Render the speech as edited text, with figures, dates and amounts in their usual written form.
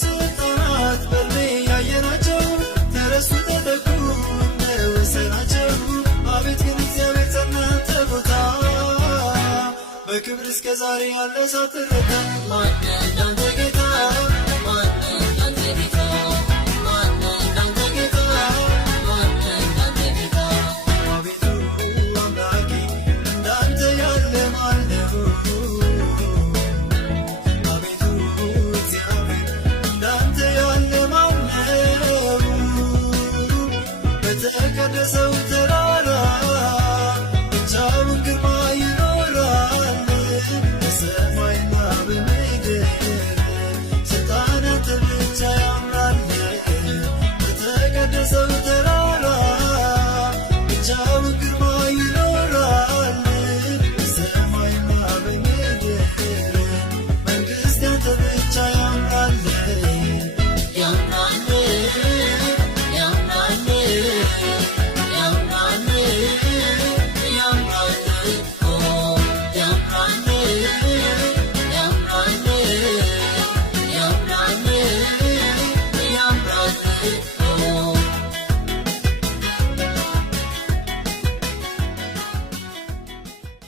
ስልጣናት በልሜ ያየናቸው ተረሱ ተተኩ እንደወሰናቸው አቤት ግን እግዚአብሔር ጸናንተ ቦታ በክብር እስከ ዛሬ ያለ ሳትረታ ማን እንዳንተ ጌታ